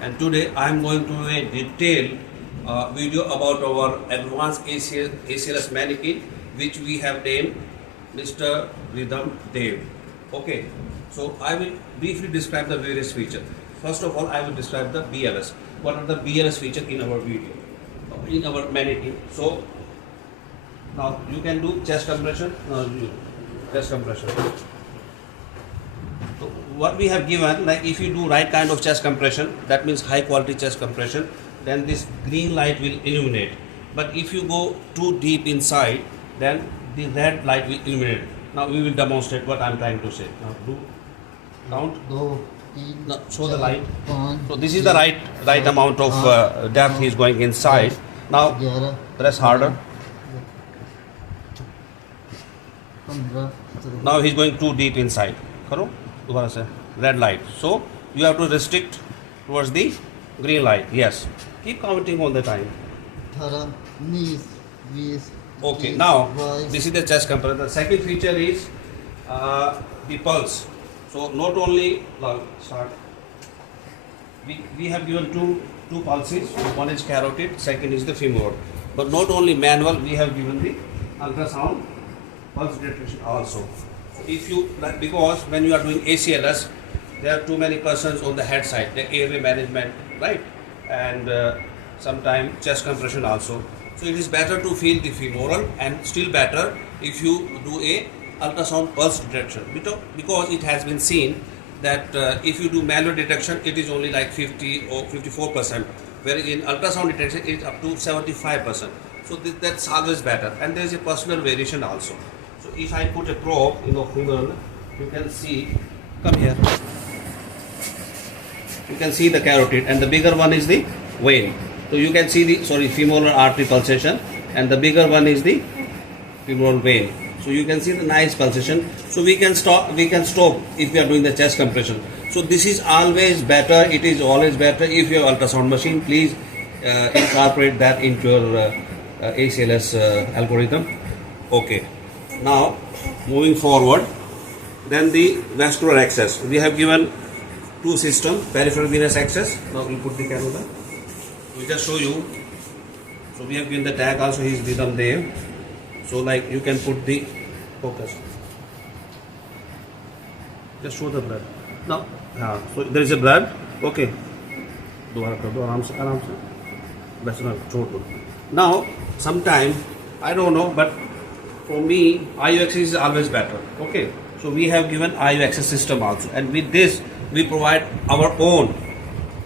and today I am going to do a detailed video about our advanced ACLS manikin, which we have named Mr. Rhythm Dev. Okay, so I will briefly describe the various features. First of all, I will describe the BLS. What are the BLS features in our video, in our manikin? So now you can do chest compression. Chest compression. So what we have given, like if you do right kind of chest compression, that means high quality chest compression, then this green light will illuminate. But if you go too deep inside, then the red light will illuminate. Now we will demonstrate what I am trying to say. Now do count. Now, show the light. So this is the right amount of depth he is going inside. Now press harder. Now he is going too deep inside. Karo? Red light. So you have to restrict towards the green light. Yes. Keep counting all the time. Okay. Now this is the chest compression. The second feature is the pulse. So not only start. We have given two pulses. One is carotid. Second is the femoral. But not only manual. We have given the ultrasound pulse detection also. If you, because when you are doing ACLS, there are too many persons on the head side, the airway management, right? And sometimes chest compression also. So it is better to feel the femoral, and still better if you do a ultrasound pulse detection, because it has been seen that if you do manual detection, it is only like 50 or 54%, whereas in ultrasound detection it is up to 75%. So that's always better, and there is a personal variation also. So if I put a probe in the femoral, you can see, come here, you can see the carotid, and the bigger one is the vein. So you can see the femoral artery pulsation, and the bigger one is the femoral vein. So you can see the nice pulsation. So we can stop if we are doing the chest compression. So this is always better. It is always better if you have ultrasound machine. Please incorporate that into your ACLS algorithm. Okay. Now moving forward, then the vascular access. We have given two systems, peripheral venous access. Now we put the camera. We just show you. So we have given the tag also. He is Rhythm Dev. So like you can put the focus. Just show the blood. Now, so there is a blood. Okay. Now, sometime I don't know, but for me, IU access is always better. Okay. So we have given IU access system also, and with this we provide our own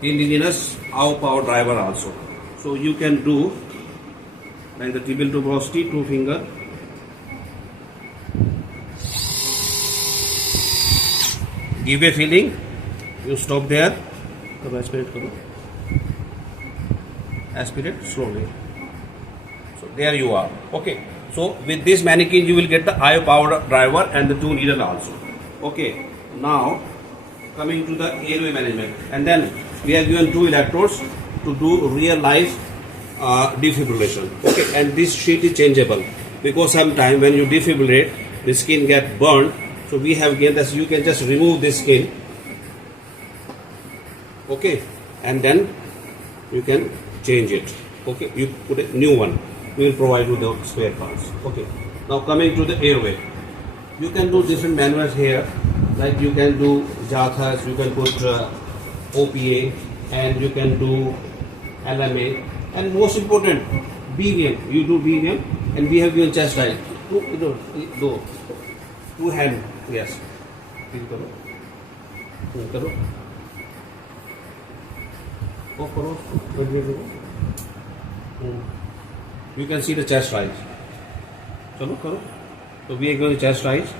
indigenous IU power driver also. So you can do like the tibial tuberosity, 2 finger. Give a feeling. You stop there. Aspirate slowly. So there you are. Okay. So with this manikin you will get the IO power driver and the 2 needle also. Okay. Now coming to the airway management, and then we have given 2 electrodes to do real life defibrillation. Okay, and this sheet is changeable, because sometimes when you defibrillate, the skin get burned. So we have given that you can just remove this skin. Okay, and then you can change it. Okay, you put a new one. We will provide you the spare parts. Okay, now coming to the airway, you can do different manuals here. Like you can do jathas, you can put OPA, and you can do LMA. And most important, BVM. You do BVM, and we have given chest rise. Two hand, yes. You can see the chest rise. So we are going to chest rise.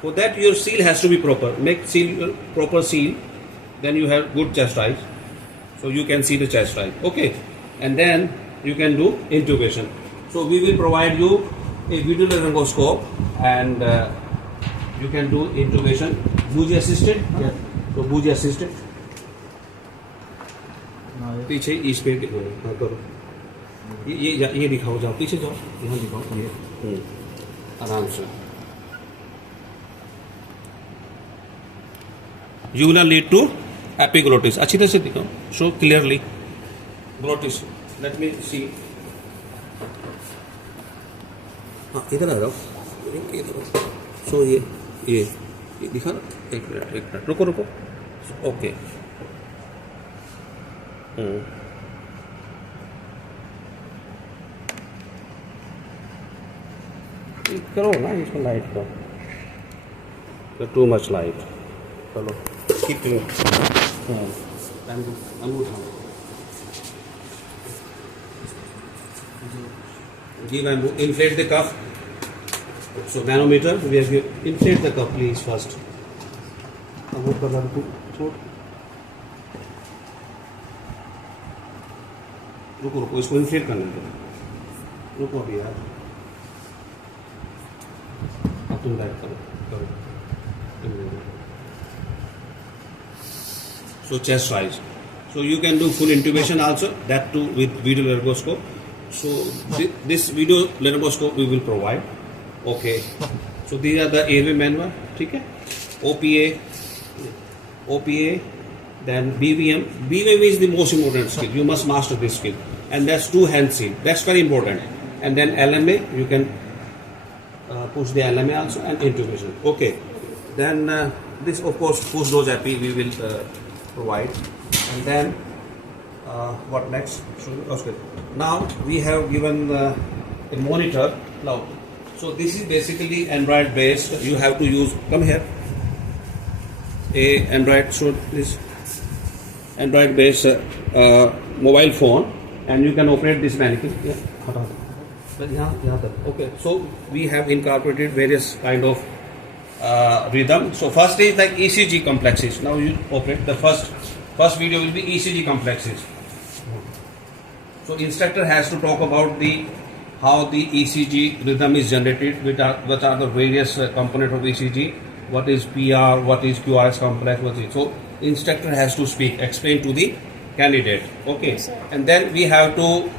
For that, your seal has to be proper. Make seal proper seal, then you have good chest rise. So you can see the chest rise. Okay. And then you can do intubation. So we will provide you a videolarngoscope, and you can do intubation. Bougie assisted? Yeah. So bougie assisted. पीछे इस पे करो. ये दिखाओ, जाओ पीछे जाओ, यहाँ दिखाओ, ये आराम से. You will lead to epiglottis अच्छी तरह से दिखाओ, show clearly glottis. Let me see. हाँ इधर आ जाओ, इधर. सो ये दिखा ना, एक मिनट रुको. ओके. करो ना इसको लाइट को, टू मच लाइट. चलो keep give and inflate the cuff. So manometer, we have to inflate the cuff please first. रुको इसको इन्फ्लेट करने दो. रुको अभी यार, तुम बैठ करो. So chest rise. So you can do full intubation also, that too with videolarngoscope. So this video laryngoscope we will provide. Okay. So these are the airway manual. ठीक है. OPA, then BVM. BVM is the most important skill. You must master this skill, and that's two hand seal. That's very important. And then LMA, you can push the LMA also, and intubation. Okay. Then this of course push dose epi we will provide. And then what next? Okay. Now we have given a monitor. Now, so this is basically Android based. You have to use. Come here. A Android. So this Android based mobile phone, and you can operate this manikin. Okay. So we have incorporated various kind of rhythm. So first is like ECG complexes. Now you operate the first video will be ECG complexes. So instructor has to talk about how the ECG rhythm is generated, what are the various components of ECG, what is PR, what is QRS complex, what is. So instructor has to explain to the candidate. Okay, and then we have to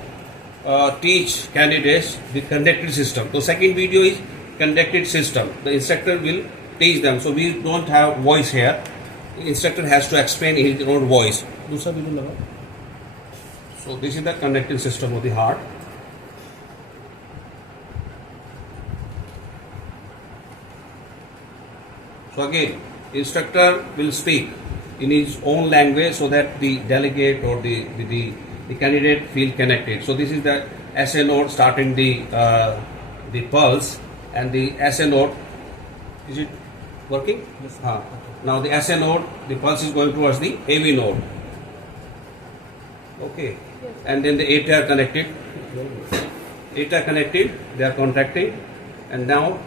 teach candidates the conducted system. So second video is conducted system. The instructor will teach them. So we don't have voice here. The instructor has to explain in his own voice. So this is the conducting system of the heart. So again, instructor will speak in his own language so that the delegate or the candidate feel connected. So this is the SA node starting the pulse, and the SA node, is it working? Yes. Now the SA node, the pulse is going towards the AV node. Okay. Yes. And then the ATA are connected. ATA connected, they are contracting, and now,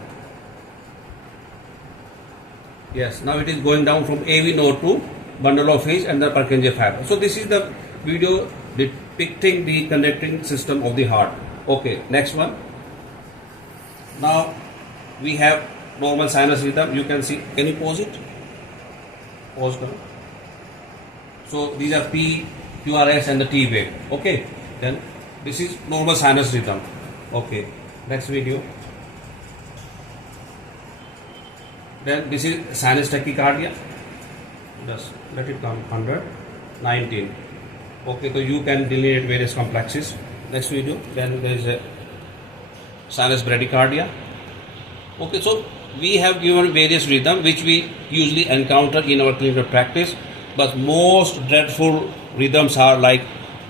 yes, now it is going down from AV node to bundle of his and the Purkinje fiber. So this is the video depicting the conducting system of the heart. Okay, next one. Now we have normal sinus rhythm. You can see. Can you pause it? Pause. So these are P, QRS and the T wave. Okay. Then this is normal sinus rhythm. Okay. Next video. Then this is sinus tachycardia. Just let it come 119. Okay, so you can delineate various complexes. Next video. Then there is a sinus bradycardia. Okay, so we have given various rhythm which we usually encounter in our clinical practice, but most dreadful rhythms are like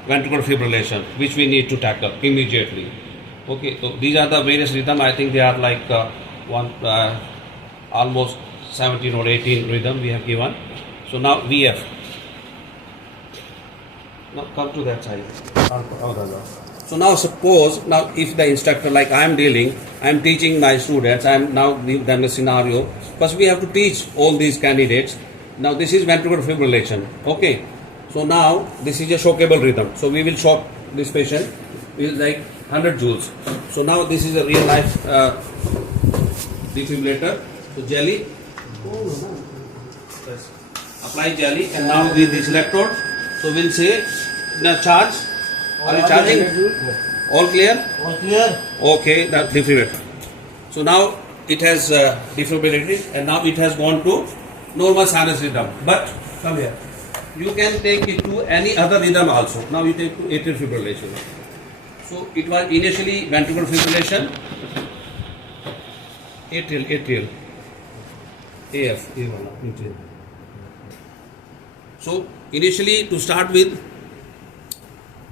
ventricular fibrillation, which we need to tackle immediately. Okay, so these are the various rhythm. I think they are like almost 17 or 18 rhythm we have given. So now VF. Now come to that side. So now suppose, now if the instructor, like I am teaching my students, I am now give them a scenario. First we have to teach all these candidates. Now this is ventricular fibrillation. Okay. So now this is a shockable rhythm. So we will shock this patient with like 100 joules. So now this is a real life defibrillator. So jelly. Apply jelly, and now with this electrode. So we'll say now charge. Are you charging? All clear? All clear. Okay, that defibrillator. So now it has defibrillated, and now it has gone to normal sinus rhythm. But come here. you can take it to any other rhythm also. Now you take to atrial fibrillation. So it was initially ventricular fibrillation, atrial, AF, atrial. So initially to start with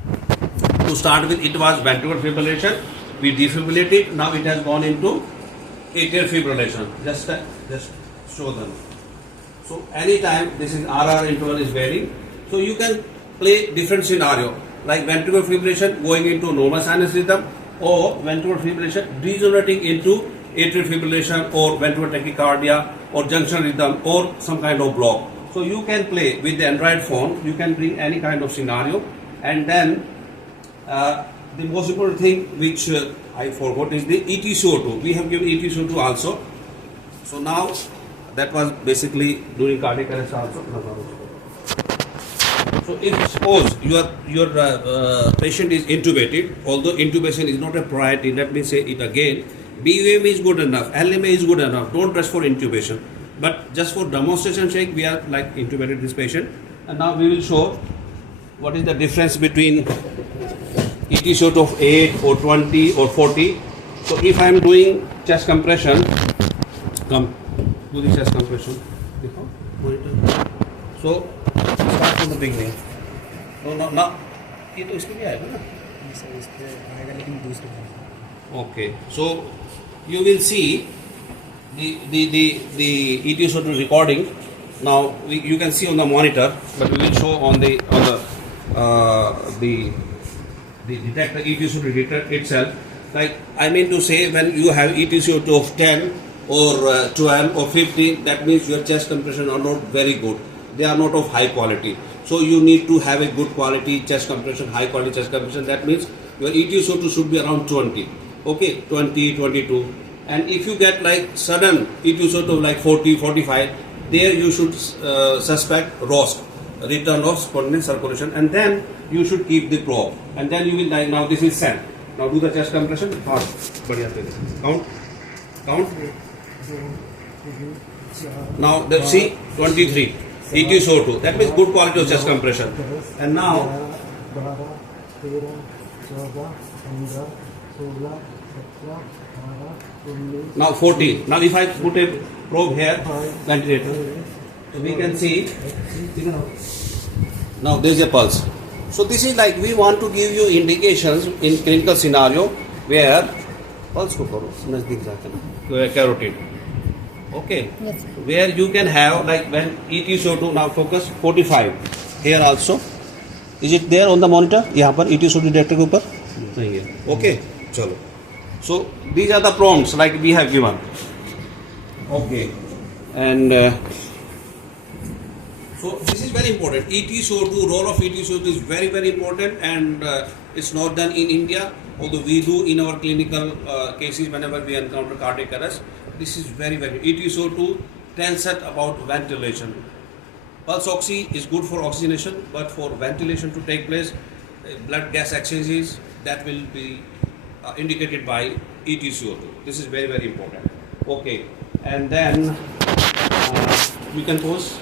it was ventricular fibrillation. We defibrillated. Now it has gone into atrial fibrillation. Just show them. So anytime this is RR interval is varying. So you can play different scenario like ventricular fibrillation going into normal sinus rhythm, or ventricular fibrillation degenerating into atrial fibrillation or ventricular tachycardia or junction rhythm or some kind of block. So you can play with the Android phone. You can bring any kind of scenario, and then the most important thing which I forgot is the ETco2. We have given ETco2 also. So now that was basically during cardiac arrest also. So if suppose your patient is intubated, although intubation is not a priority, let me say it again, BUM is good enough, LMA is good enough, don't rush for intubation. But just for demonstration sake, we are like intubated this patient, and now we will show what is the difference between ETco2 of 8 or 20 or 40. So if I am doing chest compression, come do the chest compression. So start from the beginning. No. ये तो इसके भी आएगा ना? इसके आएगा लेकिन दूसरे. Okay. So you will see the ETco2 recording. Now you can see on the monitor, but we will show on the detector, ETco2 detector itself. Like I mean to say, when you have ETco2 of 10 or 12 or 15, that means your chest compression are not very good. They are not of high quality. So you need to have a good quality chest compression, high quality chest compression. That means your ETco2 should be around 20. Okay, 20, 22. And if you get like sudden ETco2 like 40, 45, there you should suspect ROSC, return of spontaneous circulation, and then you should keep the probe. And then you will like, now this is sent. Now do the chest compression. Count. Now the see 23 ETco2. That means good quality of chest compression. And now now 40. Now if I put a probe here, ventilator, so we can see. Now there is a pulse. So this is like we want to give you indications in clinical scenario where pulse ko karo, carotid. Okay. Yes. Where you can have like when ETco2 now focus 45 here also. Is it there on the monitor? यहाँ पर ETco2 detector के ऊपर नहीं है. Okay. चलो. So these are the prompts like we have given. Okay. And so this is very important. ETco2, role of ETco2 is very, very important, and it's not done in India, although we do in our clinical cases whenever we encounter cardiac arrest. This is very, very ETco2 tells us about ventilation. Pulse oxy is good for oxygenation, but for ventilation to take place, blood gas exchanges, that will be indicated by ETco2. This is very, very important. Okay, and then we can pause.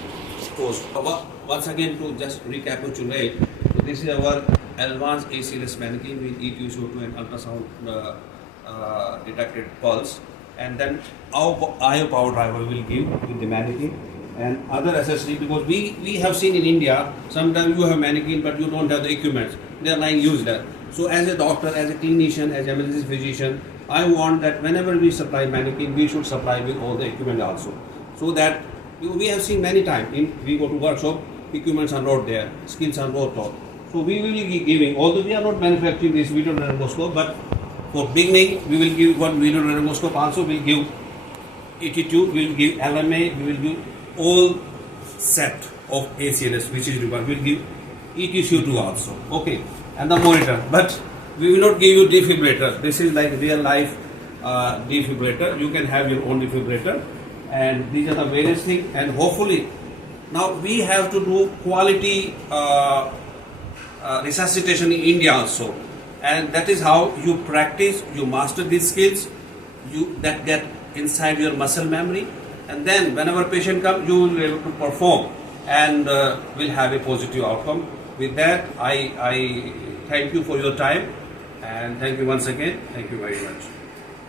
Once again, to just recapitulate, so this is our advanced ACLS manikin with ETco2 and ultrasound detected pulse, and then our IO power driver will give with the manikin and other accessory, because we have seen in India sometimes you have manikin but you don't have the equipment, they are lying used there. So as a doctor, as a clinician, as an emergency physician, I want that whenever we supply manikin, we should supply with all the equipment also, so that we have seen many times we go to workshop, equipments are not there, skills are not taught. So we will be giving, although we are not manufacturing this videolarngoscope, but for beginning we will give one videolarngoscope also, we will give ETco2, we will give LMA, we will give all set of ACLS which is required, we will give ETco2 also. Okay, and the monitor, but we will not give you defibrillator. This is like real life defibrillator. You can have your own defibrillator, and these are the various things. And hopefully now we have to do quality resuscitation in India also, and that is how you practice, you master these skills, that get inside your muscle memory, and then whenever patient comes, you will be able to perform and will have a positive outcome. With that, I thank you for your time, and thank you once again. Thank you very much.